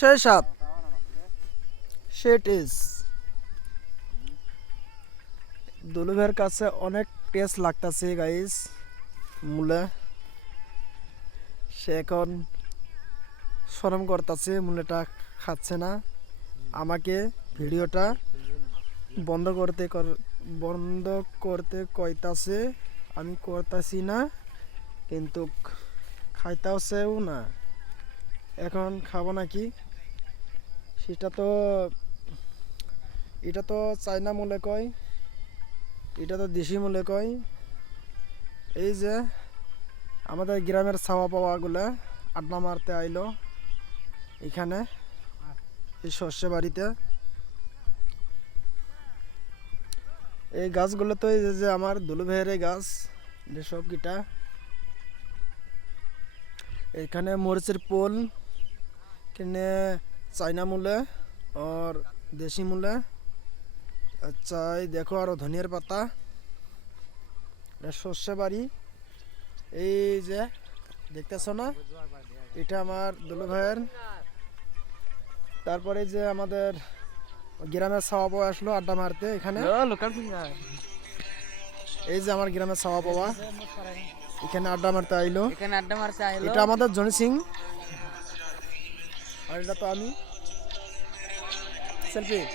সেই সাত set is দুলুভের কাছে অনেক টেস্ট লাগতাছে গাইস মূলে। সে এখন সরম করতেছে, মূলেটা খাচ্ছে না। আমাকে ভিডিওটা বন্ধ করতে কর- বন্ধ করতে কইতাছে। আমি করতাছি না, কিন্তু খাইতাছেও না। এখন খাব নাকি? সেটা তো, এটা তো চাইনা মূলে কয়, এটা তো দেশি মূলে কয়। এই যে, আমাদের গ্রামের ছাওয়া পাওয়াগুলো আড্ডা মারতে আইলো এখানে, এই শস্য বাড়িতে। এই গাছগুলো তো এই যে- আমার দুলু ভাইয়ের গাছ যেসব গিটা এখানে মরিচের পোল এখানে চাইনা মূলে আর দেশি মূলে। আচ্ছা এই দেখো আরও ধনিয়ার পাতা। এটা সর্ষে বাড়ি এই যে দেখতেছ না? এটা আমার দুলু ভাইয়ের তারপরে যে আমাদের গ্রামের ছাওয়া পাওয়া আসলো আড্ডা মারতে এখানে। এই যে আমার গ্রামের ছাওয়া পাওয়া। এখানে আড্ডা মারতে আইলো। এখানে আড্ডা মারতে আইলো। এটা আমাদের জনি সিং। আর এটা তো আমি। سلفين